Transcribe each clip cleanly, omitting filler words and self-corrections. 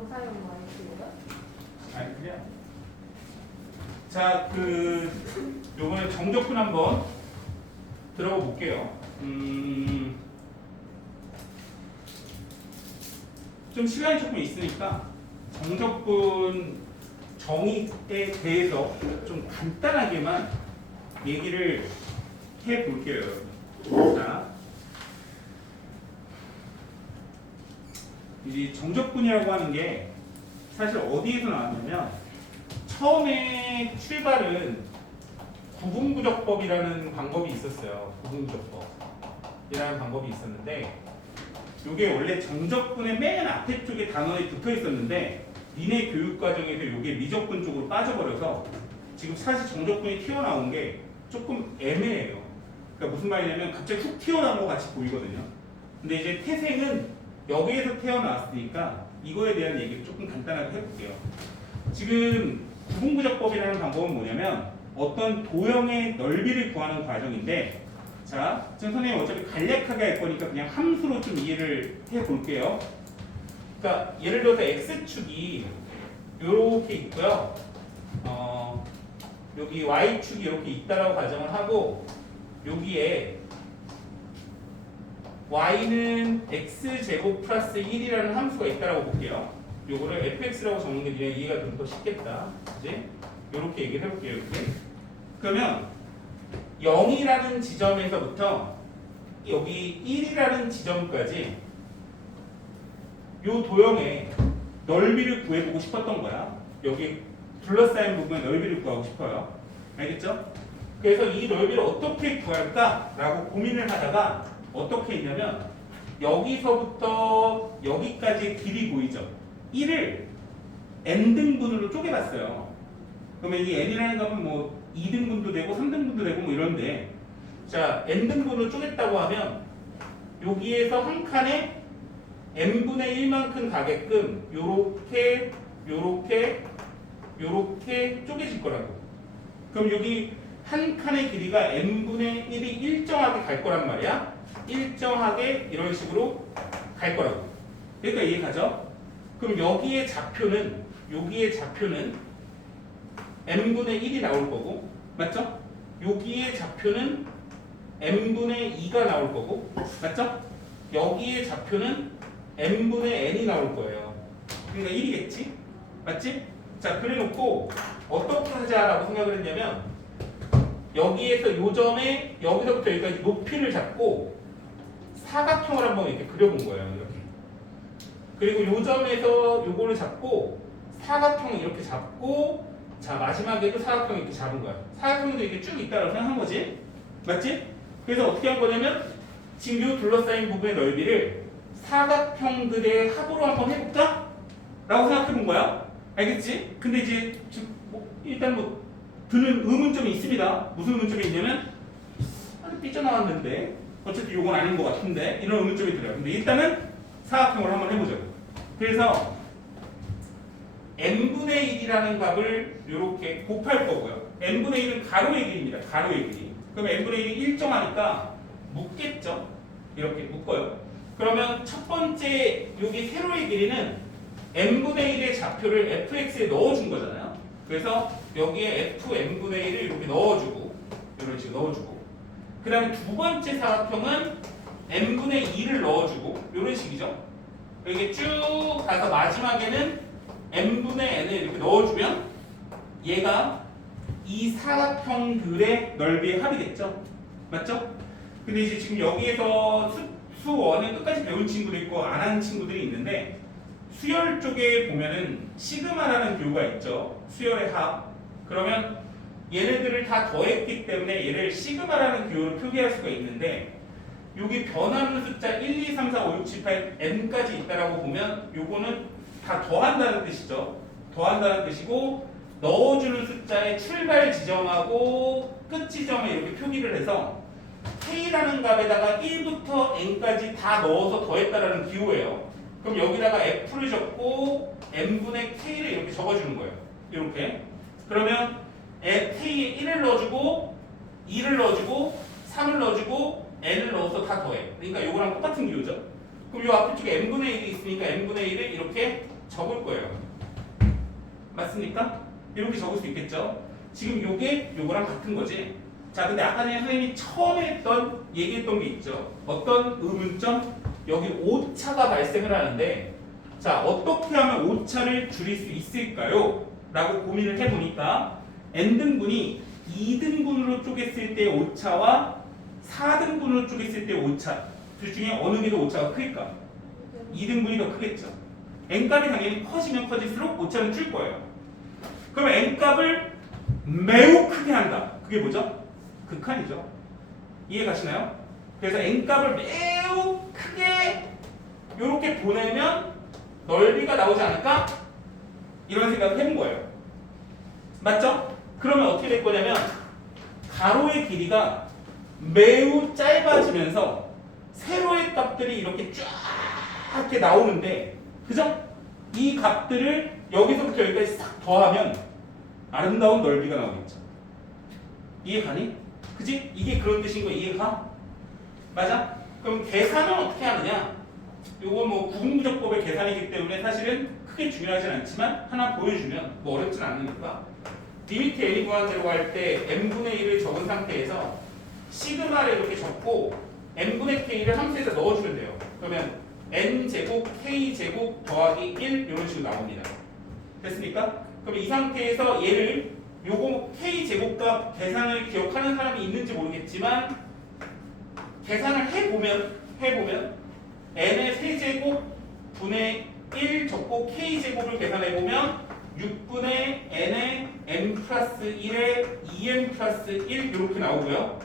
정사용 yx고요? 아니 그냥 자 요번에 정적분 한번 들어가 볼게요. 좀 시간이 조금 있으니까 정적분 정의에 대해서 좀 간단하게만 얘기를 해 볼게요, 여러분. 자, 이 정적분이라고 하는 게 사실 어디에서 나왔냐면 처음에 출발은 구분구적법이라는 방법이 있었어요. 구분구적법이라는 방법이 있었는데 이게 원래 정적분의 맨 앞에 쪽에 단원에 붙어 있었는데 니네 교육과정에서 이게 미적분 쪽으로 빠져버려서 지금 사실 정적분이 튀어나온 게 조금 애매해요. 그러니까 무슨 말이냐면 갑자기 훅 튀어나온 것 같이 보이거든요. 근데 이제 태생은 여기에서 태어나왔으니까 이거에 대한 얘기를 조금 간단하게 해볼게요. 지금 구분구적법이라는 방법은 뭐냐면 어떤 도형의 넓이를 구하는 과정인데, 자, 지금 선생님 어차피 간략하게 할 거니까 그냥 함수로 좀 이해를 해 볼게요. 그러니까 예를 들어서 x축이 이렇게 있고요. 여기 y축이 이렇게 있다라고 가정을 하고 여기에 y는 x제곱 플러스 1이라는 함수가 있다라고 볼게요. 요거를 fx라고 적는 게 그냥 이해가 좀 더 쉽겠다. 이제 이렇게 얘기를 해볼게요. 이렇게. 그러면 0이라는 지점에서부터 여기 1이라는 지점까지 요 도형의 넓이를 구해보고 싶었던 거야. 여기 둘러싸인 부분의 넓이를 구하고 싶어요. 알겠죠? 그래서 이 넓이를 어떻게 구할까라고 고민을 하다가 어떻게 했냐면 여기서부터 여기까지의 길이 보이죠? 1을 n등분으로 쪼개봤어요. 그러면 이 n이라는 값은 뭐 2등분도 되고 3등분도 되고 뭐 이런데, 자, n등분으로 쪼갰다고 하면 여기에서 한 칸에 n분의 1만큼 가게끔 요렇게 요렇게 요렇게 쪼개질 거라고. 그럼 여기 한 칸의 길이가 n분의 1이 일정하게 갈 거란 말이야. 일정하게 이런 식으로 갈 거라고. 그러니까 이해가죠? 그럼 여기에 좌표는 n분의 1이 나올 거고, 맞죠? 여기에 좌표는 n분의 2가 나올 거고, 맞죠? 여기에 좌표는 n분의 n이 나올 거예요. 그러니까 1이겠지? 맞지? 자, 그래놓고 어떻게 하자라고 생각을 했냐면 여기에서 요 점에 여기서부터 여기까지 높이를 잡고 사각형을 한번 이렇게 그려본 거예요. 이렇게. 그리고 요 점에서 요거를 잡고 사각형을 이렇게 잡고, 자, 마지막에도 사각형 이렇게 잡은 거야. 사각형도 이렇게 쭉 있다고 생각한 거지? 맞지? 그래서 어떻게 한 거냐면 지금 요 둘러싸인 부분의 넓이를 사각형들의 합으로 한번 해볼까? 라고 생각해 본 거야. 알겠지? 근데 이제 일단 뭐 드는 의문점이 있습니다. 무슨 의문점이 있냐면 삐져나왔는데 어쨌든 요건 아닌 것 같은데 이런 의문점이 들어요. 근데 일단은 사각형을 한번 해보죠. 그래서 n분의 1이라는 값을 이렇게 곱할 거고요. n분의 1은 가로의 길이입니다. 가로의 길이. 그럼 n분의 1이 일정하니까 묶겠죠? 이렇게 묶어요. 그러면 첫 번째 여기 세로의 길이는 n분의 1의 좌표를 fx에 넣어준 거잖아요. 그래서 여기에 fn분의 1을 이렇게 넣어주고 이런 식으로 넣어주고, 그 다음에 두 번째 사각형은 n분의 2를 넣어주고 이런 식이죠. 이렇게 쭉 가서 마지막에는 n분의 n을 이렇게 넣어주면 얘가 이 사각형들의 넓이의 합이겠죠. 맞죠? 근데 이제 지금 여기에서 수원은 끝까지 배운 친구도 있고 안 한 친구들이 있는데, 수열 쪽에 보면은 시그마라는 교구가 있죠. 수열의 합. 그러면 얘네들을 다 더했기 때문에 얘를 시그마라는 교구로 표기할 수가 있는데, 여기 변하는 숫자 1, 2, 3, 4, 5, 6, 7, 8, n까지 있다라고 보면 요거는 다 더한다는 뜻이죠. 더한다는 뜻이고, 넣어주는 숫자의 출발 지점하고 끝 지점에 이렇게 표기를 해서 k라는 값에다가 1부터 n까지 다 넣어서 더했다라는 기호예요. 그럼 여기다가 f를 적고 n분의 k를 이렇게 적어주는 거예요. 이렇게. 그러면 k에 1을 넣어주고 2를 넣어주고 3을 넣어주고 n을 넣어서 다 더해. 그러니까 요거랑 똑같은 기호죠. 그럼 요 앞에 쪽에 n분의 1이 있으니까 n분의 1을 이렇게 적을 거예요. 맞습니까? 이렇게 적을 수 있겠죠? 지금 요게 요거랑 같은 거지. 자, 근데 아까 전에 선생님이 처음에 얘기했던 게 있죠. 어떤 의문점? 여기 오차가 발생을 하는데, 자, 어떻게 하면 오차를 줄일 수 있을까요? 라고 고민을 해보니까 n등분이 2등분으로 쪼갰을 때 오차와 4등분으로 쪼갰을 때 오차, 둘 중에 어느 게 더 오차가 클까? 2등분이 더 크겠죠. n값이 당연히 커지면 커질수록 오차는 줄 거예요. 그럼 n값을 매우 크게 한다. 그게 뭐죠? 극한이죠. 이해 가시나요? 그래서 n값을 매우 크게 이렇게 보내면 넓이가 나오지 않을까? 이런 생각을 해본 거예요. 맞죠? 그러면 어떻게 될 거냐면 가로의 길이가 매우 짧아지면서 세로의 값들이 이렇게 쫙 이렇게 나오는데, 그죠? 이 값들을 여기서부터 여기까지 싹 더하면 아름다운 넓이가 나오겠죠. 이해 가니? 그지? 이게 그런 뜻인 거 이해가? 맞아? 그럼 계산은 어떻게 하느냐? 요거 뭐 구분구조법의 계산이기 때문에 사실은 크게 중요하진 않지만 하나 보여주면 뭐 어렵진 않으니까, 리미트 n이 무한대로 갈 때 n분의 1을 적은 상태에서 시그마를 이렇게 적고 n분의 k를 함수에다 넣어주면 돼요. 그러면 n제곱 k제곱 더하기 1 이런 식으로 나옵니다. 됐습니까? 그럼 이 상태에서 얘를 요거 k제곱값 계산을 기억하는 사람이 있는지 모르겠지만 계산을 해보면 n의 세제곱 분의 1 적고 k제곱을 계산해보면 6분의 n의 n 플러스 1의 2n 플러스 1 이렇게 나오고요.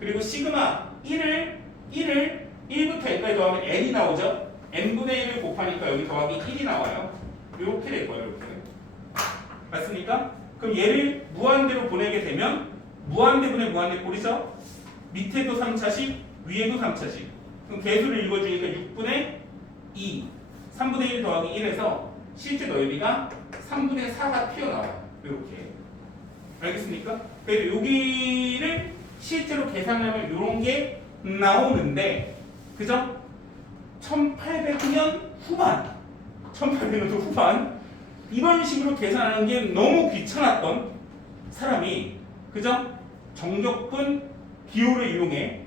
그리고 시그마 1부터 n까지 더하면 n이 나오죠. n분의 1을 곱하니까 여기 더하기 1이 나와요. 이렇게 될 거예요. 이렇게. 맞습니까? 그럼 얘를 무한대로 보내게 되면 무한대분의 무한대 꼴이죠. 밑에도 3차식, 위에도 3차식. 그럼 개수를 읽어주니까 6분의 2, 3분의 1 더하기 1에서 실제 넓이가 3분의 4가 튀어나와요. 이렇게. 알겠습니까? 그래서 여기를 실제로 계산하면 이런 게 나오는데, 그죠? 1800년 후반, 1800년도 후반 이런 식으로 계산하는 게 너무 귀찮았던 사람이, 그죠? 정적분 기호를 이용해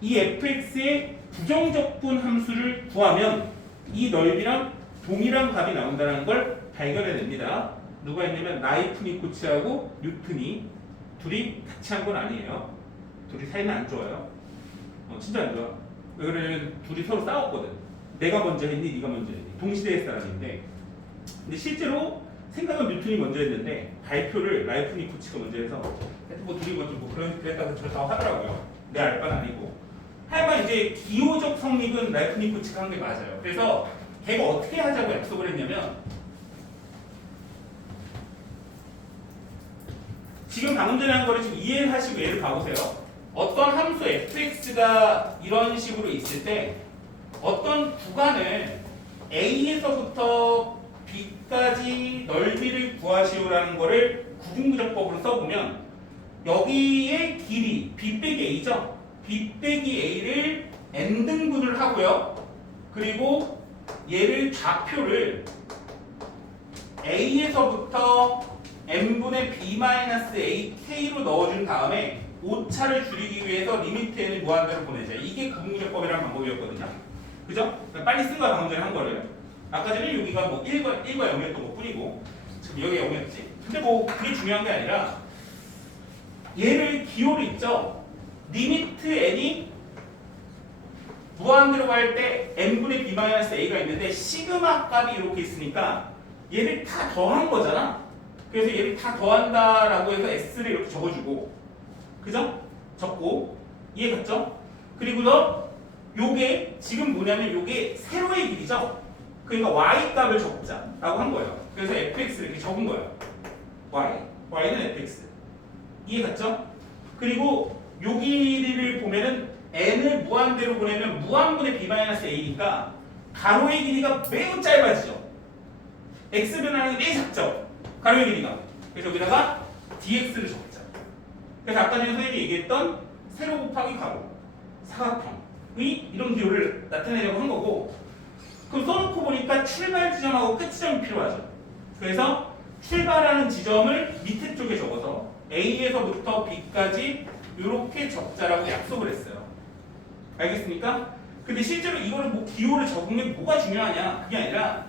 이 fx의 부정적분 함수를 구하면 이 넓이랑 동일한 값이 나온다는 걸 발견해냅니다. 누가 했냐면 라이프니코츠하고 뉴턴이 둘이 같이 한 건 아니에요. 둘이 사이는 안 좋아요. 진짜 안 좋아. 왜 그러냐면 둘이 서로 싸웠거든. 내가 먼저 했니, 네가 먼저 했니. 동시대의 사람인데, 근데 실제로 생각은 뉴턴이 먼저 했는데 발표를 라이프니코츠가 먼저 해서 뭐 둘이 먼저 뭐 그랬다고 저렇다고 하더라고요. 내 알 바는 아니고. 하여간 이제 기호적 성립은 라이프니코츠가 한 게 맞아요. 그래서 걔가 어떻게 하자고 약속을 했냐면, 지금 방금 전에 한 거를 좀 이해하시고 얘를 봐보세요. 어떤 함수 fx가 이런 식으로 있을 때 어떤 구간을 a에서부터 b까지 넓이를 구하시오라는 거를 구분구조법으로 써보면 여기의 길이 b 빼기 a죠. b 빼기 a를 n등분을 하고요. 그리고 얘를 좌표를 a에서부터 n분의 b-ak로 넣어준 다음에 오차를 줄이기 위해서 리미트 n을 무한대로 보내자. 이게 구분구조법이라는 방법이었거든요. 그죠? 빨리 쓴 거야, 방금 전에 한 거를. 아까 전에 여기가 뭐 1과 0이었던 것 뿐이고 지금 여기가 0이었지. 근데 뭐 그게 중요한 게 아니라 얘를 기호를 있죠. 리미트 n이 무한대로 갈 때 n분의 b-a가 있는데 시그마 값이 이렇게 있으니까 얘를 다 더한 거잖아. 그래서 얘를 다 더한다라고 해서 s를 이렇게 적어주고, 그죠? 적고, 이해 갔죠? 그리고서 요게 지금 뭐냐면 요게 세로의 길이죠. 그러니까 y 값을 적자라고 한 거예요. 그래서 fx를 이렇게 적은 거예요. y는 fx. 이해 갔죠? 그리고 요 길이를 보면은 n을 무한대로 보내면 무한분의 b-a니까 가로의 길이가 매우 짧아지죠. x 변화량이 매우 작죠. 가로의 길이가. 그래서 여기다가 dx를 적자. 그래서 아까 전에 선생님이 얘기했던 세로 곱하기 가로, 사각형의 이런 기호를 나타내려고 한 거고, 그럼 써놓고 보니까 출발 지점하고 끝 지점이 필요하죠. 그래서 출발하는 지점을 밑에 쪽에 적어서 A에서부터 B까지 이렇게 적자라고 약속을 했어요. 알겠습니까? 근데 실제로 이거를 뭐 기호를 적은 게 뭐가 중요하냐? 그게 아니라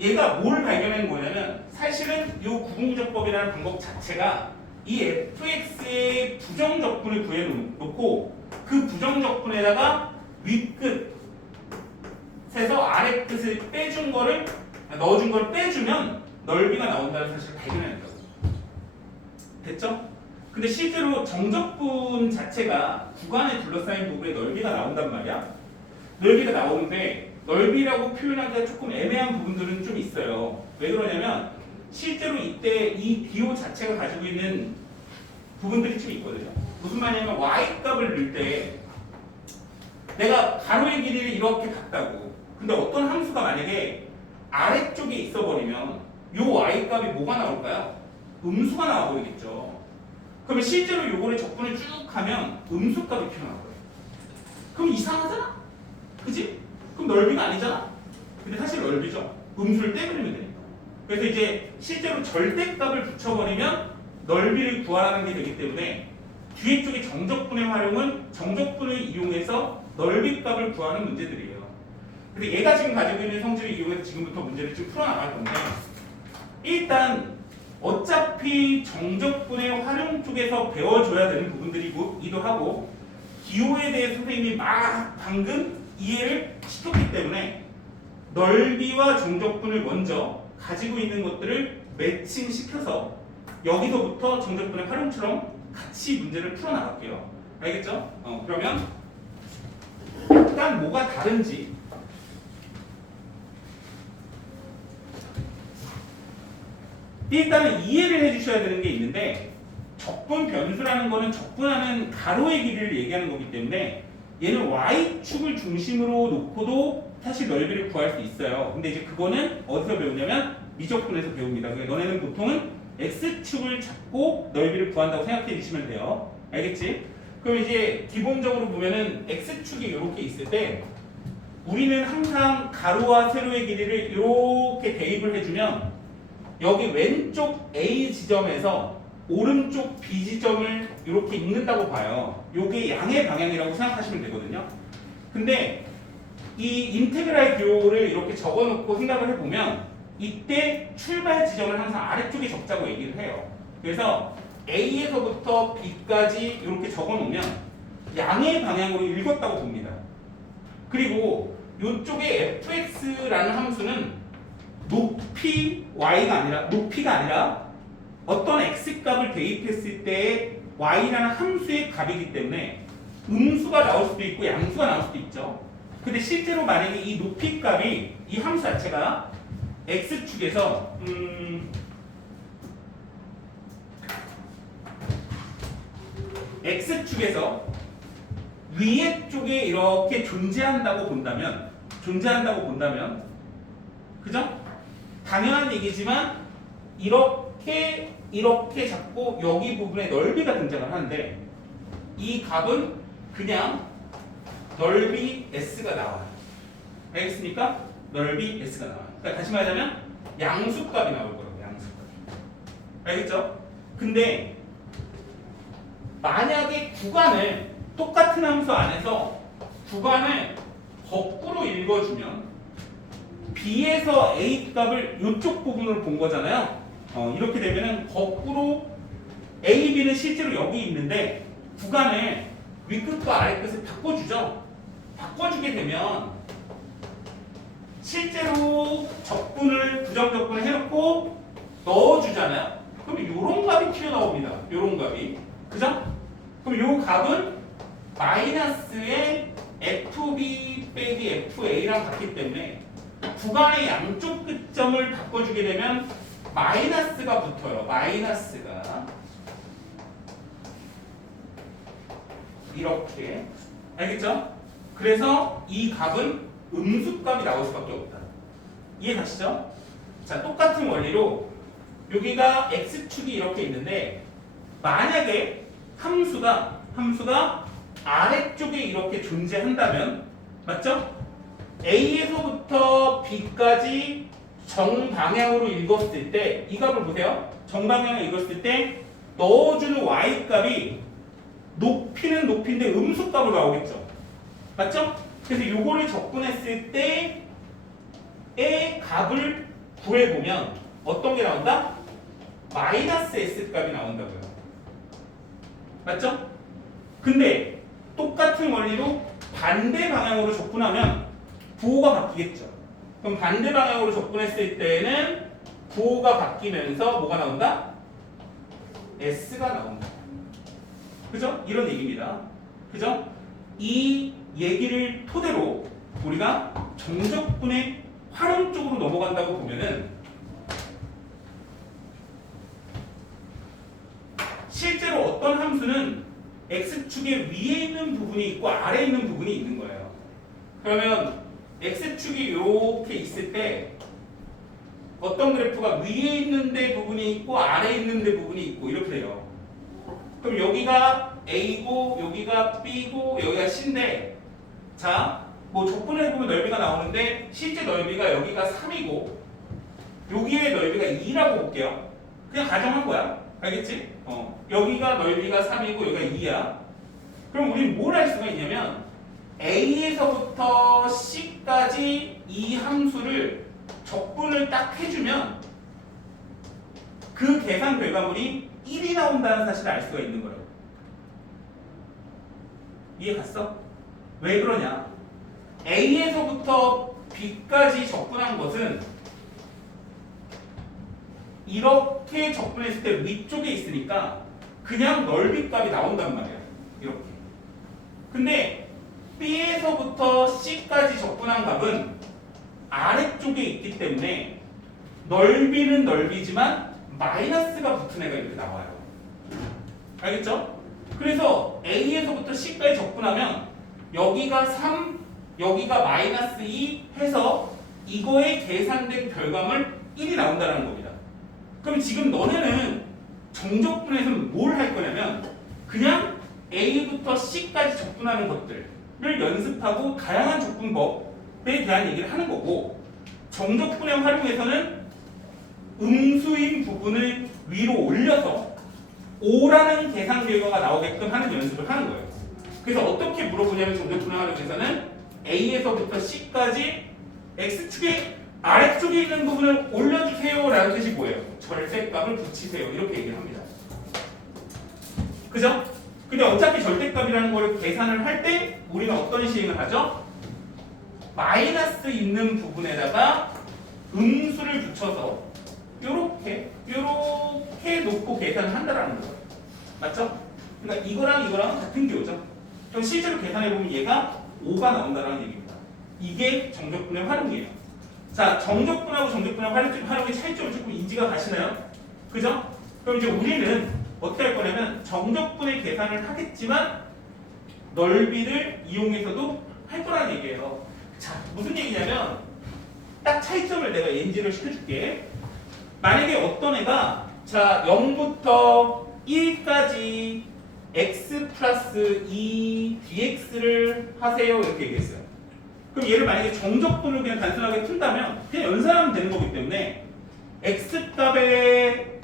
얘가 뭘 발견한 거냐면 사실은 이 구분구조법이라는 방법 자체가 이 fx의 부정적분을 구해놓고 그 부정적분에다가 윗끝에서 아래 끝을 빼준 거를 넣어준 걸 빼주면 넓이가 나온다는 사실을 발견해낸다고. 됐죠? 근데 실제로 정적분 자체가 구간에 둘러싸인 부분에 넓이가 나온단 말이야. 넓이가 나오는데 넓이라고 표현하기가 조금 애매한 부분들은 좀 있어요. 왜 그러냐면 실제로 이때 이 기호 자체가 가지고 있는 부분들이 좀 있거든요. 무슨 말이냐면 y 값을 넣을 때 내가 가로의 길이를 이렇게 갔다고. 근데 어떤 함수가 만약에 아래쪽에 있어 버리면 요 y 값이 뭐가 나올까요? 음수가 나와버리겠죠. 그러면 실제로 요거를 적분을 쭉 하면 음수 값이 튀어나와요. 그럼 이상하잖아? 그지? 그럼 넓이가 아니잖아? 근데 사실 넓이죠. 음수를 떼버리면 되니까. 그래서 이제 실제로 절대값을 붙여버리면 넓이를 구하라는 게 되기 때문에 뒤에 쪽의 정적분의 활용은 정적분을 이용해서 넓이값을 구하는 문제들이에요. 근데 얘가 지금 가지고 있는 성질을 이용해서 지금부터 문제를 좀 풀어나갈 건데 일단 어차피 정적분의 활용 쪽에서 배워줘야 되는 부분들이기도 하고 기호에 대해 선생님이 막 방금 이해를 시켰기 때문에 넓이와 정적분을 먼저 가지고 있는 것들을 매칭시켜서 여기서부터 정적분의 활용처럼 같이 문제를 풀어나갈게요. 알겠죠? 그러면 일단 뭐가 다른지 일단은 이해를 해주셔야 되는 게 있는데 적분 변수라는 거는 적분하는 가로의 길이를 얘기하는 거기 때문에 얘는 y축을 중심으로 놓고도 사실 넓이를 구할 수 있어요. 근데 이제 그거는 어디서 배우냐면 미적분에서 배웁니다. 그러니까 너네는 보통은 x축을 잡고 넓이를 구한다고 생각해 주시면 돼요. 알겠지? 그럼 이제 기본적으로 보면은 x축이 이렇게 있을 때 우리는 항상 가로와 세로의 길이를 이렇게 대입을 해주면 여기 왼쪽 A 지점에서 오른쪽 B 지점을 이렇게 읽는다고 봐요. 요게 양의 방향이라고 생각하시면 되거든요. 근데 이 인테그랄 기호를 이렇게 적어놓고 생각을 해보면 이때 출발 지점을 항상 아래쪽에 적자고 얘기를 해요. 그래서 A에서부터 B까지 이렇게 적어놓으면 양의 방향으로 읽었다고 봅니다. 그리고 이쪽에 fx라는 함수는 높이가 아니라 어떤 x값을 대입했을 때 y라는 함수의 값이기 때문에 음수가 나올 수도 있고 양수가 나올 수도 있죠. 근데 실제로 만약에 이 높이 값이 이 함수 자체가 x축에서 x축에서 위에 쪽에 이렇게 존재한다고 본다면 그죠? 당연한 얘기지만 이렇게 잡고 여기 부분에 넓이가 등장을 하는데 이 값은 그냥 넓이 s가 나와요. 알겠습니까? 넓이 s가 나와요. 그러니까 다시 말하자면 양수값이 나올 거라고. 양수값. 알겠죠? 근데 만약에 구간을 똑같은 함수 안에서 구간을 거꾸로 읽어주면 B에서 A 값을 이쪽 부분으로 본 거잖아요. 이렇게 되면은 거꾸로 A, B는 실제로 여기 있는데 구간을 윗끝과 아래끝을 바꿔주죠. 바꿔주게 되면 실제로 부정적분을 해놓고 넣어주잖아요. 그럼 이런 값이 튀어나옵니다. 이런 값이. 그죠? 그럼 이 값은 마이너스의 FB 빼기 FA랑 같기 때문에 구간의 양쪽 끝점을 바꿔주게 되면 마이너스가 붙어요. 마이너스가 이렇게. 알겠죠? 그래서 이 값은 음수값이 나올 수밖에 없다. 이해 가시죠? 자, 똑같은 원리로 여기가 x축이 이렇게 있는데 만약에 함수가 아래쪽에 이렇게 존재한다면 맞죠? A에서부터 B까지 정방향으로 읽었을 때 이 값을 보세요. 정방향으로 읽었을 때 넣어주는 y값이 높이는 높이인데 음수값으로 나오겠죠. 맞죠? 그래서 요거를 적분했을 때의 값을 구해보면 어떤 게 나온다? 마이너스 S값이 나온다고요. 맞죠? 근데 똑같은 원리로 반대 방향으로 적분하면 부호가 바뀌겠죠. 그럼 반대 방향으로 접근했을 때는 부호가 바뀌면서 뭐가 나온다? S가 나온다. 그죠? 이런 얘기입니다. 그죠? 이 얘기를 토대로 우리가 정적분의 활용 쪽으로 넘어간다고 보면은 실제로 어떤 함수는 X축의 위에 있는 부분이 있고 아래에 있는 부분이 있는 거예요. 그러면 X축이 이렇게 있을 때 어떤 그래프가 위에 있는 데 부분이 있고 아래에 있는 데 부분이 있고 이렇게 돼요. 그럼 여기가 A고 여기가 B고 여기가 C인데 자, 뭐 적분해보면 넓이가 나오는데 실제 넓이가 여기가 3이고 여기의 넓이가 2라고 볼게요. 그냥 가정한 거야. 알겠지? 여기가 넓이가 3이고 여기가 2야. 그럼 우리는 뭘 할 수가 있냐면 A에서부터 C까지 이 함수를 적분을 딱 해주면 그 계산 결과물이 1이 나온다는 사실을 알 수가 있는 거예요. 이해 갔어? 왜 그러냐? A에서부터 B까지 적분한 것은 이렇게 적분했을 때 위쪽에 있으니까 그냥 넓이 값이 나온단 말이야. 이렇게. 근데 B에서부터 C까지 적분한 값은 아래쪽에 있기 때문에 넓이는 넓이지만 마이너스가 붙은 애가 이렇게 나와요. 알겠죠? 그래서 A에서부터 C까지 적분하면 여기가 3, 여기가 마이너스 2 해서 이거에 계산된 결과물 1이 나온다는 겁니다. 그럼 지금 너네는 정적분에서는 뭘 할 거냐면 그냥 A부터 C까지 적분하는 것들을 연습하고 다양한 적분법에 대한 얘기를 하는 거고 정적분의 활용에서는 음수인 부분을 위로 올려서 O라는 계산 결과가 나오게끔 하는 연습을 하는 거예요. 그래서 어떻게 물어보냐면 정적분의 활용에서는 A에서부터 C까지 X축의 아래쪽에 있는 부분을 올려주세요 라는 뜻이 뭐예요? 절대값을 붙이세요 이렇게 얘기를 합니다. 그죠? 근데 어차피 절대값이라는 걸 계산을 할 때 우리는 어떤 시행을 하죠? 마이너스 있는 부분에다가 음수를 붙여서 요렇게 놓고 계산을 한다라는 거예요. 맞죠? 그러니까 이거랑 이거랑은 같은 기호죠. 그럼 실제로 계산해보면 얘가 5가 나온다는 얘기입니다. 이게 정적분의 활용이에요. 자, 정적분하고 정적분의 활용의 차이점을 조금 인지가 가시나요? 그죠? 그럼 이제 우리는 어떻게 할 거냐면 정적분의 계산을 하겠지만 넓이를 이용해서도 할 거라는 얘기예요. 자, 무슨 얘기냐면 딱 차이점을 내가 인지를 시켜줄게. 만약에 어떤 애가 자 0부터 1까지 x 플러스 2 dx를 하세요 이렇게 얘기했어요. 그럼 얘를 만약에 정적분을 그냥 단순하게 푼다면 그냥 연산하면 되는 거기 때문에 x값에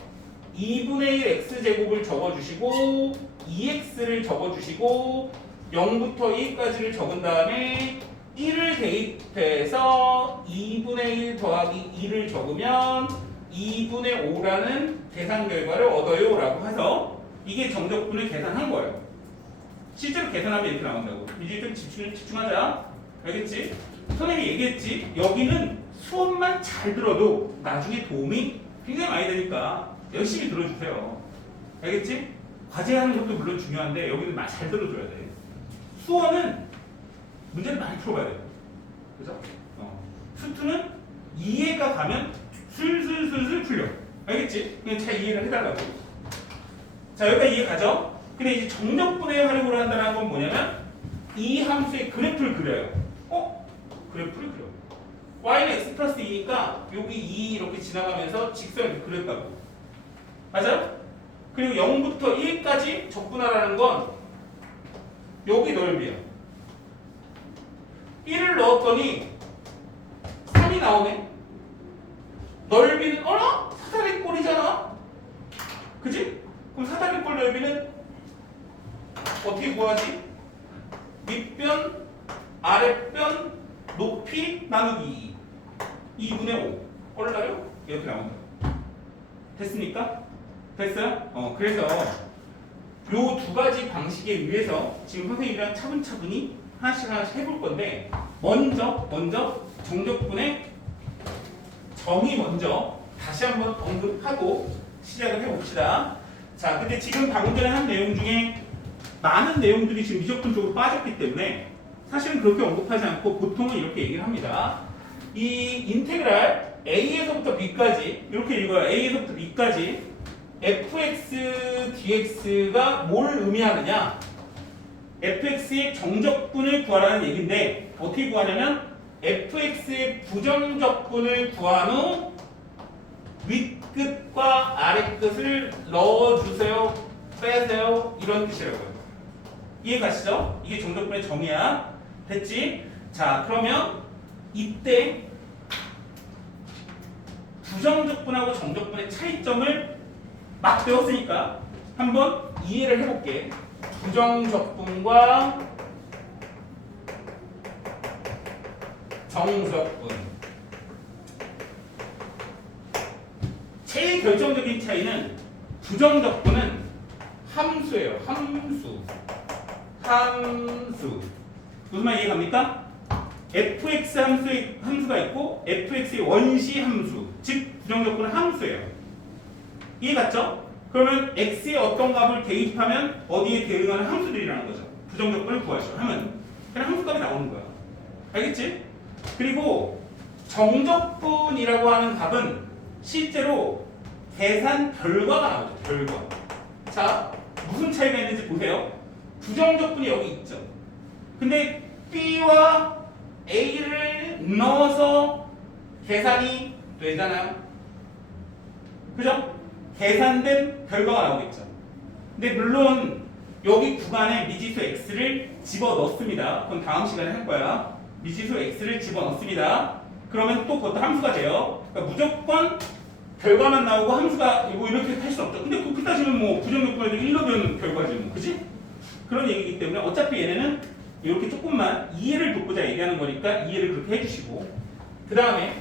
2분의 1 x제곱을 적어주시고 2x를 적어주시고 0부터 1까지를 적은 다음에 1을 대입해서 2분의 1 더하기 2를 적으면 2분의 5라는 계산 결과를 얻어요 라고 해서 이게 정적분을 계산한 거예요. 실제로 계산하면 이렇게 나온다고. 이제 좀 집중하자. 알겠지? 선생님이 얘기했지. 여기는 수업만 잘 들어도 나중에 도움이 굉장히 많이 되니까 열심히 들어주세요. 알겠지? 과제하는 것도 물론 중요한데 여기는 잘 들어줘야 돼. 수어는 문제를 많이 풀어봐야 돼요. 그죠? 수투는 이해가 가면 슬슬슬슬 풀려. 알겠지? 그냥 잘 이해를 해달라고. 자, 여기까지 이해 가죠? 근데 이제 정적분의 활용을 한다는 건 뭐냐면 이 함수의 그래프를 그려요. 그래프를 그려. y는 x 플러스 2니까 여기 2 이렇게 지나가면서 직선을 그렸다고. 맞아요? 그리고 0부터 1까지 적분하라는 건 여기 넓이야. 1을 넣었더니 3이 나오네. 넓이는 어라? 사다리꼴이잖아. 그지? 그럼 사다리꼴 넓이는 어떻게 구하지? 윗변, 아랫변, 높이 나누기 2분의 5. 얼라요? 이렇게 나온다. 됐습니까? 됐어요? 그래서 요 두 가지 방식에 의해서 지금 선생님이랑 차분차분히 하나씩 해볼 건데 먼저 정적분의 정의 먼저 다시 한번 언급하고 시작을 해봅시다. 자, 근데 지금 방금 전에 한 내용 중에 많은 내용들이 지금 미적분 쪽으로 빠졌기 때문에 사실은 그렇게 언급하지 않고 보통은 이렇게 얘기를 합니다. 이 인테그랄 a에서부터 b까지 이렇게 읽어요. a에서부터 b까지 fx dx가 뭘 의미하느냐? fx의 정적분을 구하라는 얘기인데 어떻게 구하냐면 fx의 부정적분을 구한 후 윗끝과 아랫끝을 넣어주세요, 빼세요 이런 뜻이라고요. 이해 가시죠? 이게 정적분의 정의야. 됐지? 자, 그러면 이때 부정적분하고 정적분의 차이점을 막 배웠으니까 한번 이해를 해볼게. 부정적분과 정적분. 제일 결정적인 차이는 부정적분은 함수예요. 함수. 무슨 말 이해갑니까? fx 함수가 있고 fx의 원시 함수, 즉 부정적분은 함수예요. 이해갔죠? 그러면 x의 어떤 값을 대입하면 어디에 대응하는 함수들이라는 거죠. 부정적분을 구하시오 하면 그냥 함수값이 나오는 거야. 알겠지? 그리고 정적분이라고 하는 값은 실제로 계산 결과가 나오죠. 결과. 자, 무슨 차이가 있는지 보세요. 부정적분이 여기 있죠. 근데 b와 a를 넣어서 계산이 되잖아요. 그죠? 계산된 결과가 나오겠죠. 근데 물론 여기 구간에 미지수 x를 집어넣습니다. 그럼 다음 시간에 할 거야. 미지수 x를 집어넣습니다. 그러면 또 그것도 함수가 돼요. 그러니까 무조건 결과만 나오고 함수가 뭐 이렇게 할 수 없죠. 근데 그렇게 따지면 뭐 부정적분에도 1로 배우는 결과지 뭐. 그지? 그런 얘기이기 때문에 어차피 얘네는 이렇게 조금만 이해를 돕고자 얘기하는 거니까 이해를 그렇게 해주시고, 그 다음에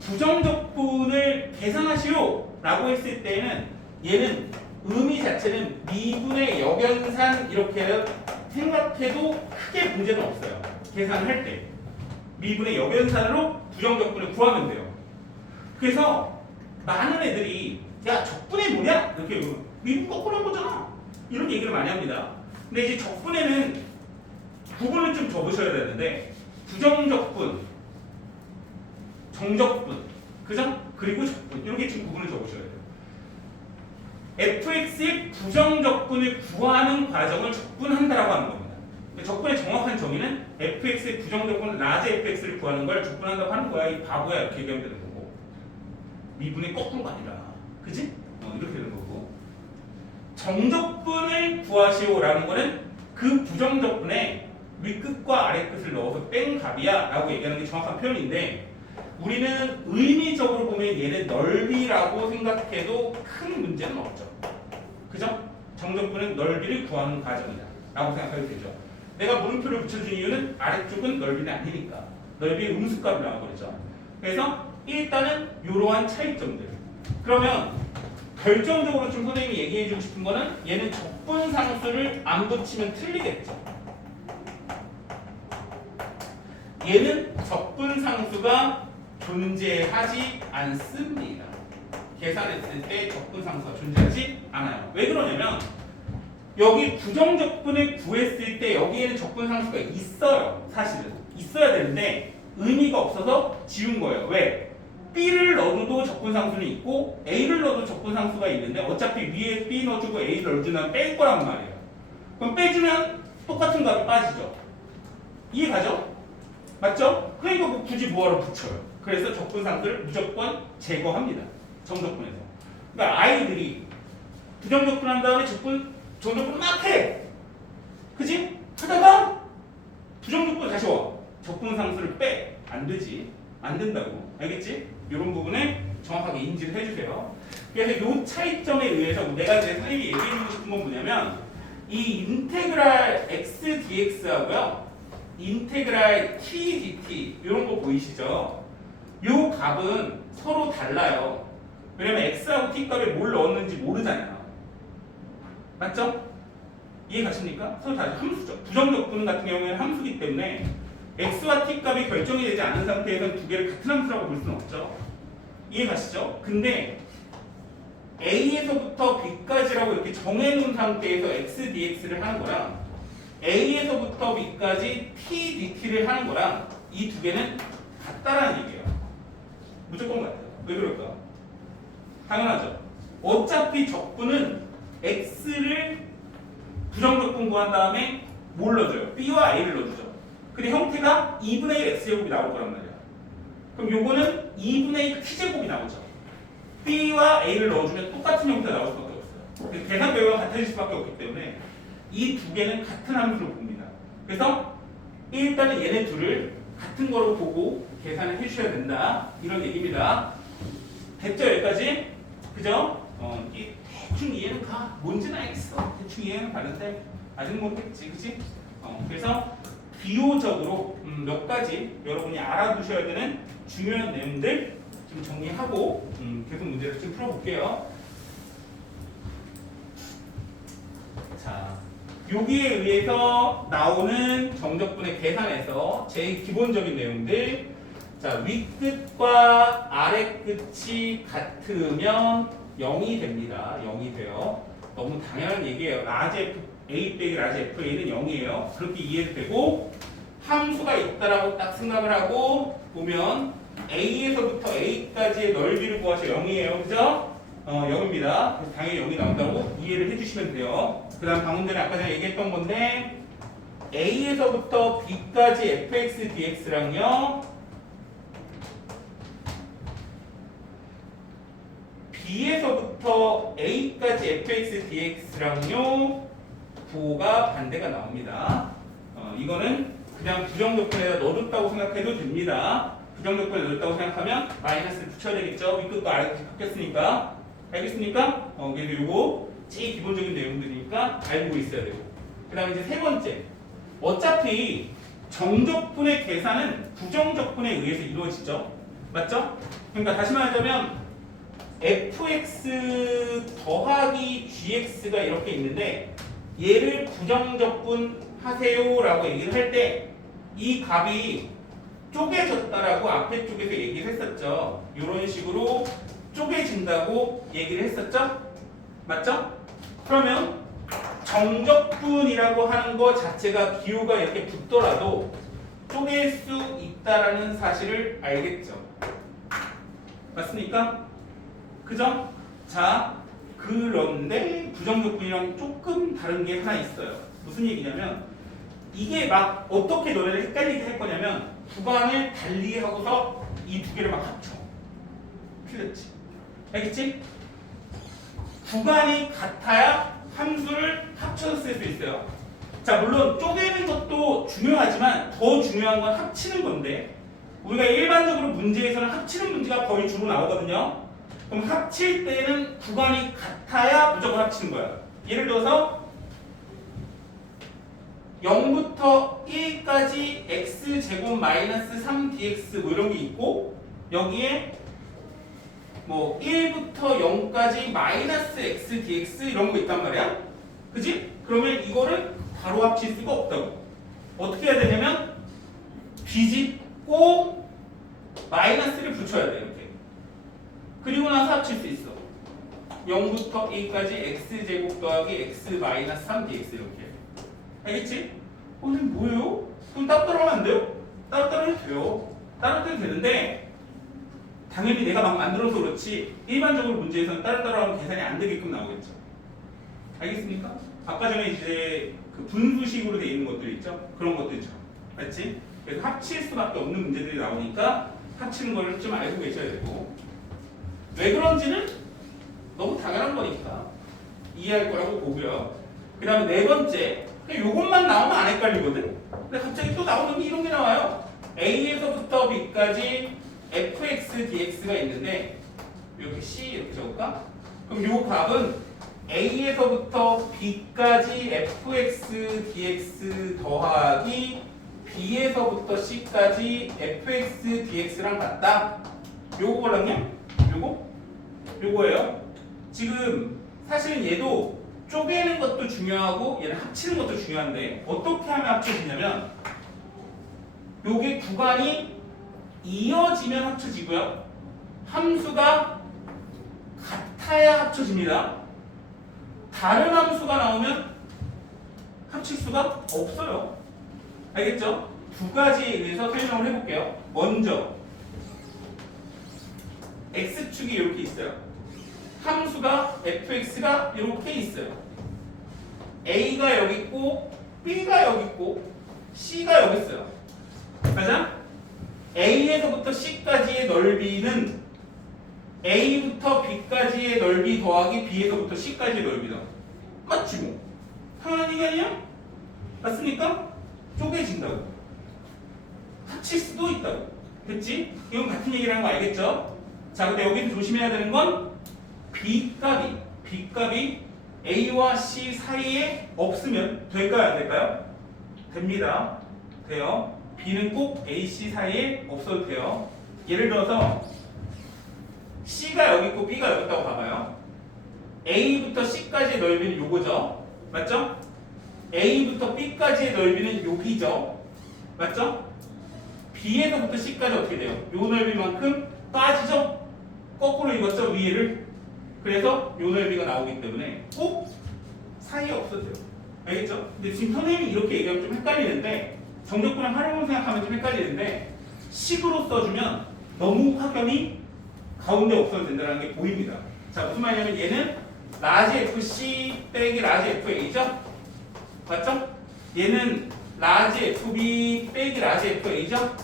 부정적분을 계산하시오 라고 했을 때는 얘는 의미 자체는 미분의 역연산 이렇게 생각해도 크게 문제는 없어요. 계산할 때 미분의 역연산으로 부정적분을 구하면 돼요. 그래서 많은 애들이 야 적분이 뭐냐? 이렇게 미분 거꾸로 한 거잖아 이런 얘기를 많이 합니다. 근데 이제 적분에는 구분을 좀 적으셔야 되는데 부정적분, 정적분, 그죠? 그리고 적분 이렇게 지금 구분을 적으셔야 돼요. fx의 부정적분을 구하는 과정을 적분한다라고 하는 겁니다. 적분의 정확한 정의는 fx의 부정적분 라지 fx를 구하는 걸 적분한다고 하는 거야. 이 바보야 이렇게 얘기하면 되는 거고 미분의 거꾸로가 아니라 그지? 이렇게 되는 거고 정적분을 구하시오라는 거는 그 부정적분에 윗끝과 아랫끝을 넣어서 뺀 값이야 라고 얘기하는 게 정확한 표현인데 우리는 의미적으로 보면 얘는 넓이라고 생각해도 큰 문제는 없죠. 그죠? 정적분은 넓이를 구하는 과정이다 라고 생각하게 되죠. 내가 물음표를 붙여준 이유는 아래쪽은 넓이는 아니니까 넓이의 음수값이 나와버리죠. 그래서 일단은 이러한 차이점들. 그러면 결정적으로 좀 선생님이 얘기해주고 싶은 거는 얘는 적분상수를 안 붙이면 틀리겠죠. 얘는 적분상수가 존재하지 않습니다. 계산했을 때 적분상수가 존재하지 않아요. 왜 그러냐면 여기 부정적분을 구했을 때 여기에는 적분상수가 있어요. 사실은 있어야 되는데 의미가 없어서 지운 거예요. 왜? B를 넣어도 적분상수는 있고 A를 넣어도 적분상수가 있는데 어차피 위에 B 넣어주고 A 넣어주면 뺄 거란 말이에요. 그럼 빼주면 똑같은 값이 빠지죠. 이해가죠? 맞죠? 그러니까 뭐 굳이 뭐하러 붙여요. 그래서 적분상수를 무조건 제거합니다. 정적분에서. 그러니까 아이들이 부정적분 한 다음에 정적분 막 해. 그지? 하다가 부정적분 다시 와. 적분상수를 빼. 안 되지. 안 된다고. 알겠지? 이런 부분에 정확하게 인지를 해주세요. 그래서 이 차이점에 의해서 내가 이제 선생님이 얘기해주고 싶은 건 뭐냐면 이 인테그랄 x dx하고요 인테그랄 t dt 이런 거 보이시죠? 이 값은 서로 달라요. 왜냐면 x하고 t 값에 뭘 넣었는지 모르잖아요. 맞죠? 이해 가십니까? 서로 다르죠. 함수죠. 부정적분 같은 경우에는 함수기 때문에 x와 t 값이 결정이 되지 않은 상태에서는 두 개를 같은 함수라고 볼 수는 없죠. 이해 가시죠? 근데 a에서부터 b까지라고 이렇게 정해놓은 상태에서 x dx를 하는 거랑 a에서부터 b까지 t dt를 하는 거랑 이 두 개는 같다라는 얘기예요. 무조건 같아요. 왜 그럴까? 당연하죠. 어차피 적분은 x를 부정적분 구한 다음에 뭘 넣어줘요? b와 a를 넣어주죠. 근데 형태가 2분의 1 x제곱이 나올 거란 말이야. 그럼 요거는 2분의 1 t제곱이 나오죠. b와 a를 넣어주면 똑같은 형태가 나올 수밖에 없어요. 계산 결과가 같아질 수밖에 없기 때문에 이 두 개는 같은 함수로 봅니다. 그래서 일단은 얘네 둘을 같은 거로 보고 계산을 해주셔야 된다. 이런 얘기입니다. 됐죠? 여기까지? 그죠? 이 대충 이해는 가. 뭔지는 알겠어. 대충 이해는 가는데 아직 모르겠지. 그치? 그래서 비유적으로 몇 가지 여러분이 알아두셔야 되는 중요한 내용들 좀 정리하고 계속 문제를 좀 풀어볼게요. 자, 여기에 의해서 나오는 정적분의 계산에서 제일 기본적인 내용들. 자, 윗끝과 아래끝이 같으면 0이 됩니다. 0이 돼요. 너무 당연한 얘기예요. 라지 F, A 빼기 라지 FA는 0이에요. 그렇게 이해도 되고 함수가 있다라고 딱 생각을 하고 보면 A에서부터 A까지의 넓이를 구하셔 0이에요. 그죠? 0입니다. 그래서 당연히 0이 나온다고 이해를 해주시면 돼요. 그 다음 방금 전에 아까 전에 얘기했던 건데 A에서부터 B까지 fx dx랑요 B에서부터 A까지 fx dx랑요 부호가 반대가 나옵니다. 이거는 그냥 부정적분에다 넣어뒀다고 생각해도 됩니다. 부정적분에 넣었다고 생각하면 마이너스를 붙여야 되겠죠. 윗끝과 아래끝이 바뀌었으니까. 알겠습니까? 그래서 요거 제일 기본적인 내용들이니까 알고 있어야 되고. 그 다음에 이제 세 번째. 어차피 정적분의 계산은 부정적분에 의해서 이루어지죠. 맞죠? 그러니까 다시 말하자면 fx 더하기 gx가 이렇게 있는데 얘를 부정적분 하세요 라고 얘기를 할 때 이 값이 쪼개졌다라고 앞에 쪽에서 얘기를 했었죠. 이런 식으로 쪼개진다고 얘기를 했었죠. 맞죠? 그러면 정적분이라고 하는 것 자체가 기호가 이렇게 붙더라도 쪼갤 수 있다라는 사실을 알겠죠. 맞습니까? 그죠? 자, 그런데 부정적분이랑 조금 다른 게 하나 있어요. 무슨 얘기냐면 이게 막 어떻게 너네를 헷갈리게 할 거냐면 구간을 달리하고서 이 두 개를 막 합쳐. 틀렸지? 알겠지? 구간이 같아야 함수를 합쳐서 쓸 수 있어요. 자, 물론 쪼개는 것도 중요하지만 더 중요한 건 합치는 건데 우리가 일반적으로 문제에서는 합치는 문제가 거의 주로 나오거든요. 그럼 합칠 때는 구간이 같아야 무조건 합치는 거야. 예를 들어서 0부터 1까지 x제곱 마이너스 3dx 뭐 이런 게 있고 여기에 뭐 1부터 0까지 마이너스 x dx 이런 거 있단 말이야. 그지? 그러면 이거를 바로 합칠 수가 없다고. 어떻게 해야 되냐면 뒤집고 마이너스를 붙여야 돼. 이렇게. 그리고 나서 합칠 수 있어. 0부터 1까지 x제곱 더하기 x 마이너스 3dx 이렇게. 알겠지? 선생님 뭐예요? 그럼 따로따로 하면 안 돼요? 따로따로 해도 돼요. 따로따로 해도 되는데 당연히 내가 막 만들어서 그렇지 일반적으로 문제에서는 따로따로 하면 계산이 안 되게끔 나오겠죠. 알겠습니까? 아까 전에 이제 그 분수식으로 돼 있는 것들 있죠? 그런 것들이죠. 맞지? 그래서 합칠 수밖에 없는 문제들이 나오니까 합치는 걸 좀 알고 계셔야 되고 왜 그런지는 너무 당연한 거니까 이해할 거라고 보고요. 그 다음에 네 번째 요것만 나오면 안 헷갈리거든. 근데 갑자기 또 나오는 게 이런 게 나와요. A에서부터 B까지 fx dx가 있는데 이렇게 c 이렇게 적을까? 그럼 요 값은 a에서부터 b까지 fx dx 더하기 b에서부터 c까지 fx dx랑 같다. 요거랑요? 요거예요. 지금 사실은 얘도 쪼개는 것도 중요하고 얘는 합치는 것도 중요한데 어떻게 하면 합쳐지냐면 요게 구간이 이어지면 합쳐지고요. 함수가 같아야 합쳐집니다. 다른 함수가 나오면 합칠 수가 없어요. 알겠죠? 두 가지에 의해서 설명을 해볼게요. 먼저 x축이 이렇게 있어요. 함수가 fx가 이렇게 있어요. a가 여기 있고 b가 여기 있고 c가 여기 있어요. 맞아? a에서부터 c까지의 넓이는 a부터 b까지의 넓이 더하기 b에서부터 c까지의 넓이다. 맞지 뭐? 당연한 얘기 아니야? 맞습니까? 쪼개진다고. 합칠 수도 있다고. 됐지? 이건 같은 얘기라는 거 알겠죠? 자, 근데 여기서 조심해야 되는 건 B값이 A와 C 사이에 없으면 될까요? 안 될까요? 됩니다. 돼요. B는 꼭 A, C 사이에 없어도 돼요. 예를 들어서 C가 여기 있고 B가 여기 있다고 봐봐요. A부터 C까지의 넓이는 요거죠. 맞죠? A부터 B까지의 넓이는 여기죠. 맞죠? B에서부터 C까지 어떻게 돼요? 요 넓이만큼 빠지죠? 거꾸로 읽었죠? 위에를. 그래서 요 넓이가 나오기 때문에 꼭 사이에 없어도 돼요. 알겠죠? 근데 지금 선생님이 이렇게 얘기하면 좀 헷갈리는데 정적분의 활용을 생각하면 좀 헷갈리는데 식으로 써주면 너무 확연히 가운데 없어도 된다는 게 보입니다. 자, 무슨 말이냐면 얘는 라지 FC 빼기 라지 FA죠? 맞죠? 얘는 라지 FB 빼기 라지 FA죠?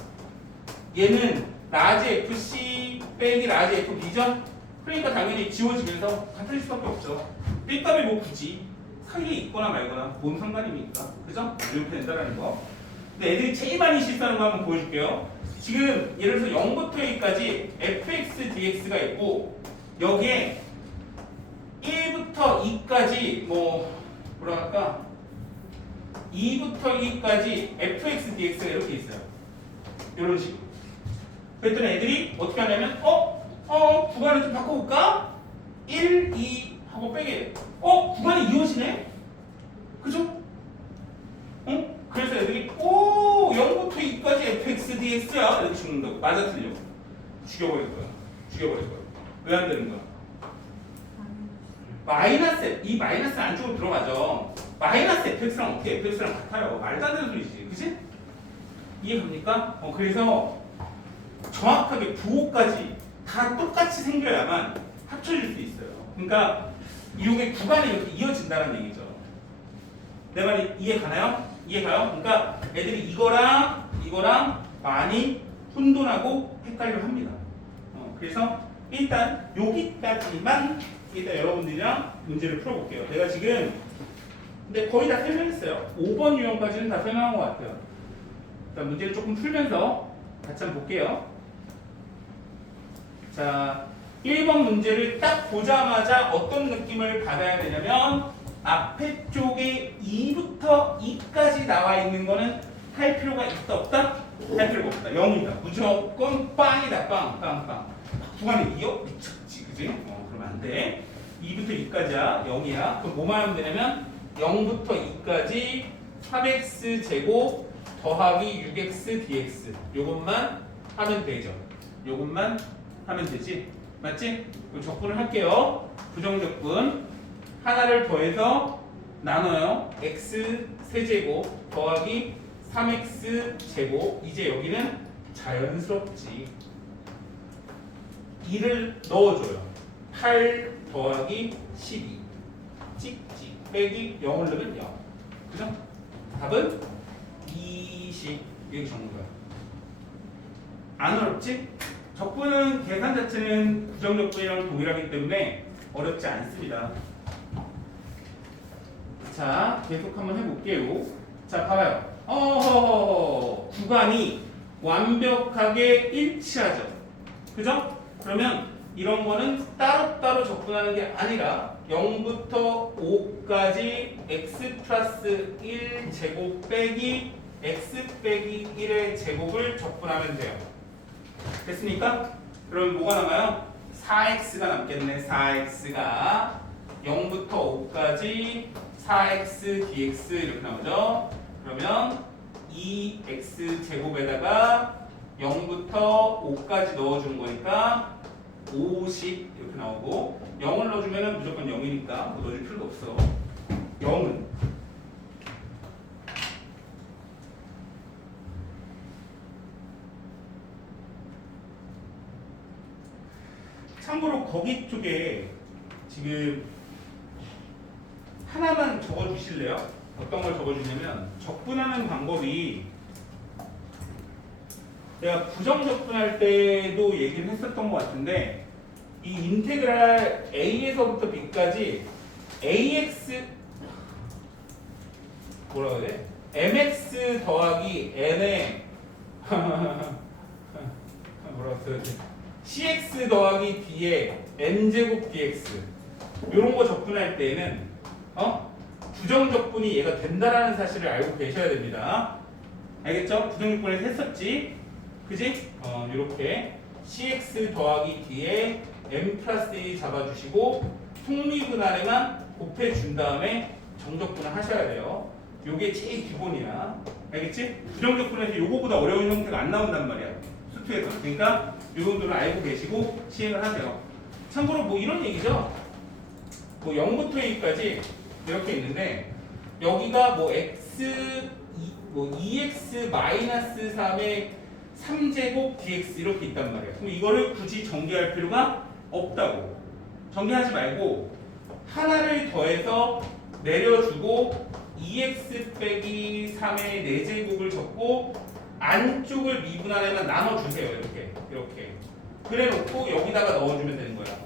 얘는 라지 FC 빼기 라지 FB죠? 그러니까 당연히 지워지면서 같아질 수밖에 없죠. B값이 뭐 굳이 사이에 있거나 말거나 뭔 상관입니까? 그죠? 이렇게 된다는 거. 근데 애들이 제일 많이 실수하는 거 한번 보여줄게요. 지금 예를 들어서 0부터 2까지 fx dx가 있고 여기에 1부터 2까지 뭐라 할까? 2부터 2까지 fx dx가 이렇게 있어요. 이런 식으로. 그랬더니 애들이 어떻게 하냐면 구간을 좀 바꿔볼까? 1, 2 하고 빼게. 구간이 이어지네? 그죠? 그래서 애들이 0부터 2까지 fx dx야 이렇게 죽는다고. 맞아 틀려? 죽여버릴 거야. 왜 안 되는 거야? 이 마이너스 안쪽으로 들어가죠. 마이너스 fx랑 어떻게 fx랑 같아요? 말도 안 되는 소리지. 그치? 이해갑니까? 그래서 정확하게 부호까지 다 똑같이 생겨야만 합쳐질 수 있어요. 그러니까 이게 구간이 이렇게 이어진다는 얘기죠. 내 말이 이해가나요? 이해가요? 그러니까 애들이 이거랑 많이 혼돈하고 헷갈려 합니다. 그래서 일단 여기까지만 일단 여러분들이랑 문제를 풀어볼게요. 내가 지금 근데 거의 다 설명했어요. 5번 유형까지는 다 설명한 것 같아요. 일단 문제를 조금 풀면서 같이 한번 볼게요. 자, 1번 문제를 딱 보자마자 어떤 느낌을 받아야 되냐면 앞에 쪽에 2부터 2까지 나와 있는 거는 할 필요가 있다 없다? 할 필요가 없다. 0이다. 무조건 빵이다. 빵. 구간이 이어? 미쳤지. 그지? 그러면 안 돼. 2부터 2까지야. 0이야. 그럼 뭐만 하면 되냐면 0부터 2까지 3x 제곱 더하기 6x dx 요것만 하면 되죠. 요것만 하면 되지. 맞지? 적분을 할게요. 부정적분 하나를 더해서 나눠요. x 세제곱 더하기 3x 제곱. 이제 여기는 자연스럽지. 2를 넣어줘요. 8 더하기 12 찍찍 빼기 0을 넣으면 0. 그죠? 답은 20 이렇게 적는 거야. 안 어렵지? 적분은 계산 자체는 부정적분이랑 동일하기 때문에 어렵지 않습니다. 자, 계속 한번 해볼게요. 자, 봐봐요. 구간이 완벽하게 일치하죠. 그죠? 그러면 이런 거는 따로따로 접근하는 게 아니라 0부터 5까지 x 플러스 1 제곱 빼기 x 빼기 1의 제곱을 접근하면 돼요. 됐습니까? 그럼 뭐가 남아요? 4x가 남겠네. 4x가 0부터 5까지 4x dx 이렇게 나오죠. 그러면 2x 제곱에다가 0부터 5까지 넣어주는 거니까 50 이렇게 나오고 0을 넣어주면 무조건 0이니까 뭐 넣어줄 필요도 없어. 0은 참고로 거기 쪽에 지금 하나만 적어주실래요? 어떤 걸 적어주냐면 접근하는 방법이 내가 부정 접근할 때도 얘기를 했었던 것 같은데 이 인테그랄 a에서부터 b까지 ax 뭐라고 해야 돼? mx 더하기 n의 뭐라고 써야 돼? cx 더하기 d의 n제곱 dx 이런 거 접근할 때에는 부정 접근이 얘가 된다라는 사실을 알고 계셔야 됩니다. 알겠죠? 부정 접근을 했었지? 그지? 이렇게 cx 더하기 d에 m 플러스 1 잡아주시고 속미분 아래만 곱해준 다음에 정적분을 하셔야 돼요. 요게 제일 기본이야. 알겠지? 부정 접근에서 요거보다 어려운 형태가 안 나온단 말이야. 수투에서. 그러니까 요 정도는 알고 계시고 시행을 하세요. 참고로 뭐 이런 얘기죠. 뭐 0부터 2까지 이렇게 있는데 여기가 뭐 x 뭐 2x 마이너스 3의 3제곱 dx 이렇게 있단 말이에요. 그럼 이거를 굳이 전개할 필요가 없다고. 전개하지 말고 하나를 더해서 내려주고 2x 빼기 3의 4제곱을 적고 안쪽을 미분 안에만 나눠주세요. 이렇게 그래 놓고 여기다가 넣어주면 되는 거야.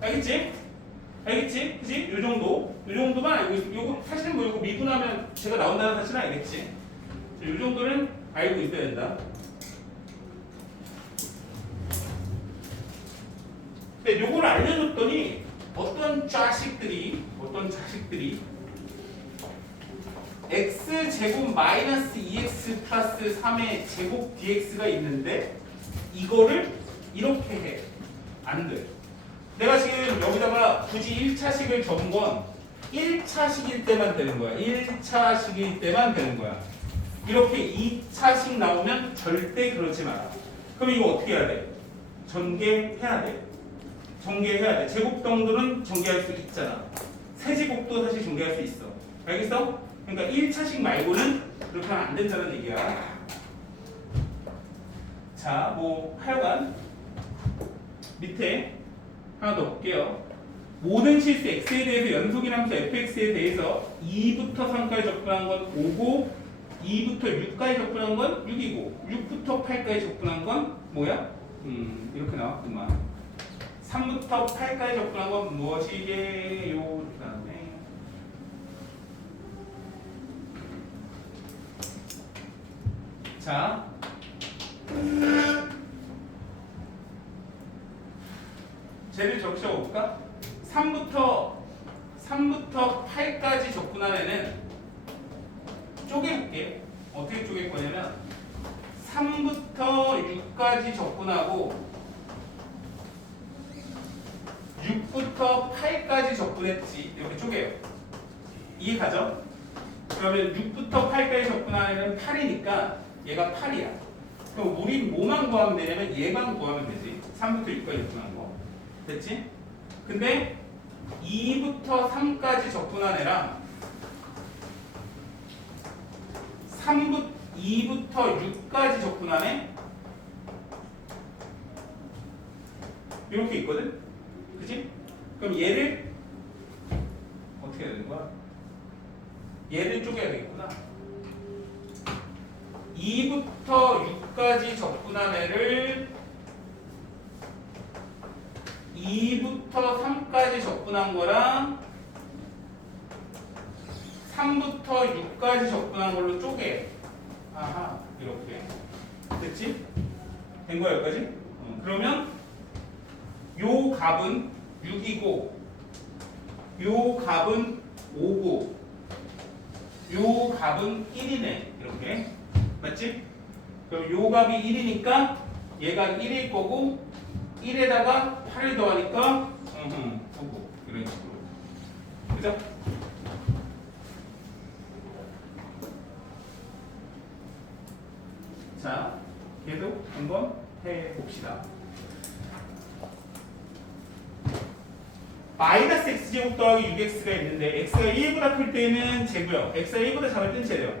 알겠지? 알겠지? 그지? 요 정도만 알고 있어. 요거 사실은 뭐 요거 미분하면 제가 나온다는 사실은 알겠지? 요 정도는 알고 있어야 된다. 근데 요걸 알려줬더니 어떤 자식들이 x 제곱 마이너스 2x 플러스 3의 제곱 dx가 있는데 이거를 이렇게 해. 안 돼. 내가 지금 여기다가 굳이 1차식을 적은 건 1차식일 때만 되는 거야. 1차식일 때만 되는 거야. 이렇게 2차식 나오면 절대 그러지 마라. 그럼 이거 어떻게 해야 돼? 전개해야 돼. 전개해야 돼. 제곱동들은 전개할 수 있잖아. 세제곱도 사실 전개할 수 있어. 알겠어? 그러니까 1차식 말고는 그렇게 하면 안 된다는 얘기야. 자, 뭐 하여간 밑에 하나 더 볼게요. 모든 실수 x에 대해서 연속인 함수 fx에 대해서 2부터 3까지 접근한 건 5고 2부터 6까지 접근한 건 6이고 6부터 8까지 접근한 건 뭐야? 이렇게 나왔구만. 3부터 8까지 접근한 건 무엇이게요? 이렇게 나왔네. 자, 쟤를 적셔볼까? 3부터 8까지 접근한 애는 쪼개볼게. 어떻게 쪼갤 거냐면 3부터 6까지 접근하고 6부터 8까지 접근했지. 이렇게 쪼개요. 이해 가죠? 그러면 6부터 8까지 접근하는 애는 8이니까 얘가 8이야. 그럼 우리 뭐만 구하면 되냐면 얘만 구하면 되지. 3부터 6까지 접근한 거. 됐지? 근데 2부터 3까지 접근한 애랑 2부터 6까지 접근한 애 이렇게 있거든? 그치? 그럼 얘를 어떻게 해야 되는 거야? 얘를 쪼개야 되겠구나. 2부터 6까지 접근한 애를 2부터 3까지 접근한 거랑 3부터 6까지 접근한 걸로 쪼개. 아하, 이렇게. 됐지? 된 거야, 여기까지? 그러면 요 값은 6이고 요 값은 5고 요 값은 1이네. 이렇게 맞지? 그럼 요 값이 1이니까 얘가 1일 거고 1에다가 8을 더하니까 9고 이런 식으로. 그죠? 자, 계속 한번 해봅시다. 마이너스 x제곱 더하기 6x가 있는데 x가 1보다 클 때는 제고요. x가 1보다 작을 때는 제래요.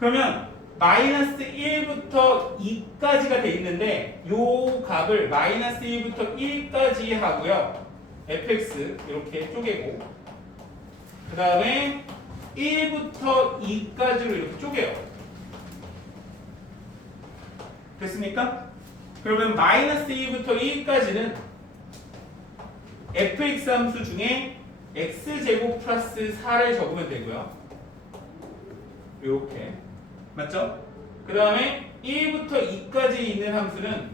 그러면 마이너스 1부터 2까지가 돼 있는데 요 값을 마이너스 1부터 1까지 하고요. fx 이렇게 쪼개고 그 다음에 1부터 2까지로 이렇게 쪼개요. 됐습니까? 그러면 마이너스 2부터 1까지는 fx 함수 중에 x제곱 플러스 4를 적으면 되고요. 이렇게 맞죠? 그 다음에 1부터 2까지 있는 함수는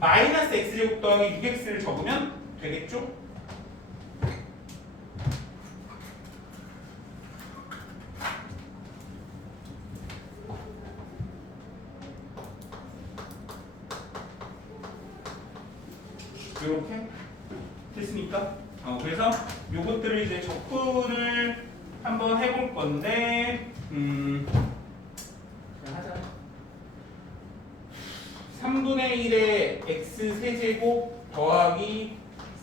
마이너스 x제곱 더하기 6x를 적으면 되겠죠? 이렇게 됐습니까? 그래서 요것들을 이제 접근을 한번 해볼 건데, 하자. 3분의 1의 x 세제곱 더하기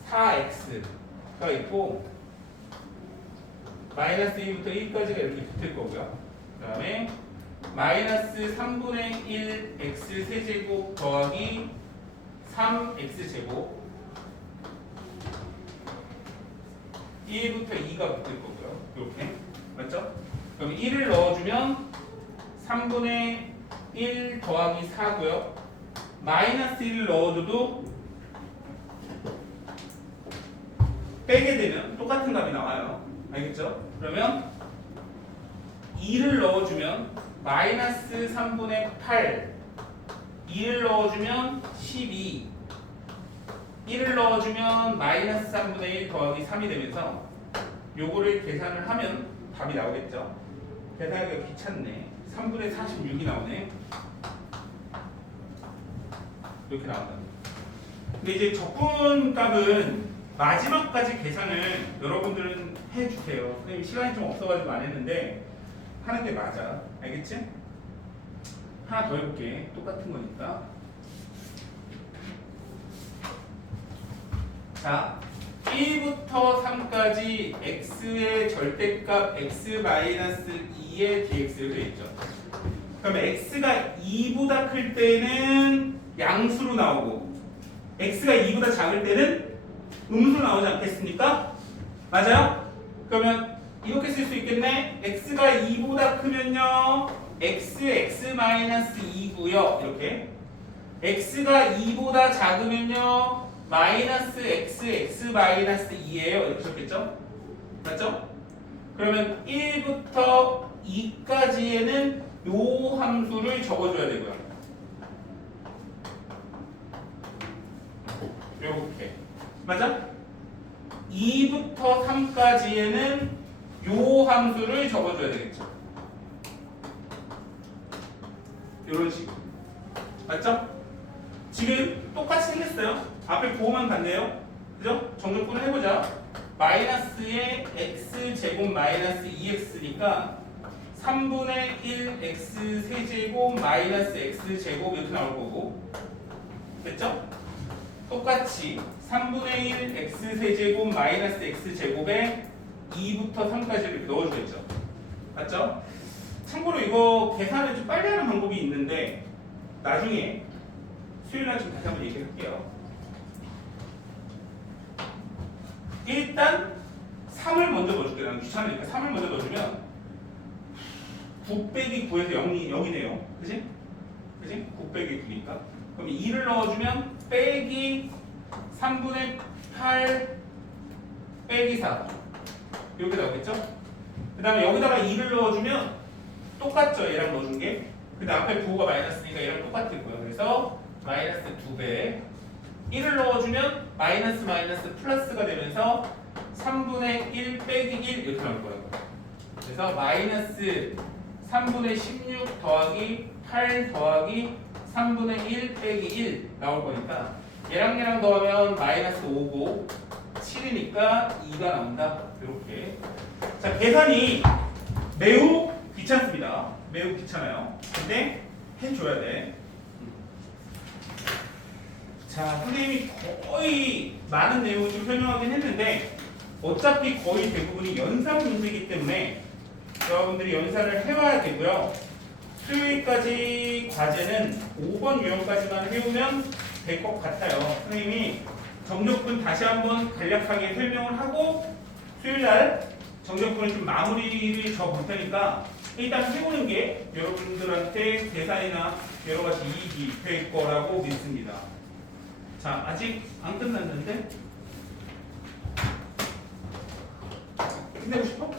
4x가 있고, 마이너스 2부터 1까지가 이렇게 붙을 거고요. 그 다음에 마이너스 3분의 1 x 세제곱 더하기 3x제곱 1부터 2가 붙을 거고요. 이렇게 맞죠? 그럼 1을 넣어주면 3분의 1 더하기 4고요. 마이너스 1을 넣어줘도 빼게 되면 똑같은 값이 나와요. 알겠죠? 그러면 2를 넣어주면 마이너스 3분의 8 2를 넣어주면 12 1을 넣어주면 마이너스 3분의 1 더하기 3이 되면서 요거를 계산을 하면 답이 나오겠죠. 계산하기가 귀찮네. 3분의 46이 나오네. 이렇게 나온다. 근데 이제 적분값은 마지막까지 계산을 여러분들은 해주세요. 선생님 시간이 좀 없어가지고 안 했는데 하는 게 맞아. 알겠지? 하나 더 해볼게. 똑같은 거니까. 자, 1부터 3까지 x의 절대값 x-2의 dx로 되어 있죠. 그러면 x가 2보다 클 때는 양수로 나오고 x가 2보다 작을 때는 음수로 나오지 않겠습니까? 맞아요? 그러면 이렇게 쓸 수 있겠네. x가 2보다 크면요 x-2고요. 이렇게 x가 2보다 작으면요 마이너스 x-2예요. 이렇게 적겠죠? 맞죠? 그러면 1부터 2까지에는 요 함수를 적어줘야 되고요. 요렇게 맞아? 2부터 3까지에는 요 함수를 적어줘야 되겠죠. 요런 식으로 맞죠? 지금 똑같이 생겼어요. 앞에 보호만 같네요. 그죠? 정적분을 해보자. 마이너스의 x제곱 마이너스 2x니까 3분의 1 x 세제곱 마이너스 x제곱 이렇게 나올 거고 됐죠? 똑같이 3분의 1 x 세제곱 마이너스 x제곱에 2부터 3까지 이렇게 넣어주겠죠. 맞죠? 참고로 이거 계산을 좀 빨리 하는 방법이 있는데 나중에 수요일날 좀 다시 한번 얘기할게요. 일단 3을 먼저 넣어줄게. 나는 귀찮으니까 3을 먼저 넣어주면 9 빼기 9에서 0이네요. 그치? 그치? 9 빼기 9니까. 그럼 2를 넣어주면 빼기 3분의 8 빼기 4 이렇게 나오겠죠? 그 다음에 여기다가 2를 넣어주면 똑같죠. 얘랑 넣어준 게. 근데 앞에 부호가 마이너스니까 얘랑 똑같을 거예요. 그래서 마이너스 2배 1을 넣어주면 마이너스 마이너스 플러스가 되면서 3분의 1 빼기 1 이렇게 나올 거예요. 그래서 마이너스 3분의 16 더하기 8 더하기 3분의 1 빼기 1 나올 거니까 얘랑 더하면 마이너스 5고 7이니까 2가 나온다. 이렇게. 자, 계산이 매우 귀찮습니다. 매우 귀찮아요. 근데 해줘야 돼. 자, 선생님이 거의 많은 내용을 좀 설명하긴 했는데 어차피 거의 대부분이 연산 문제이기 때문에 여러분들이 연산을 해와야 되고요. 수요일까지 과제는 5번 유형까지만 해오면 될 것 같아요. 선생님이 정적분 다시 한번 간략하게 설명을 하고 수요일날 정적분을 좀 마무리를 져볼 테니까 일단 해보는 게 여러분들한테 계산이나 여러 가지 이익이 될 거라고 믿습니다. 자, 아직 안 끝났는데? 끝내고 싶어?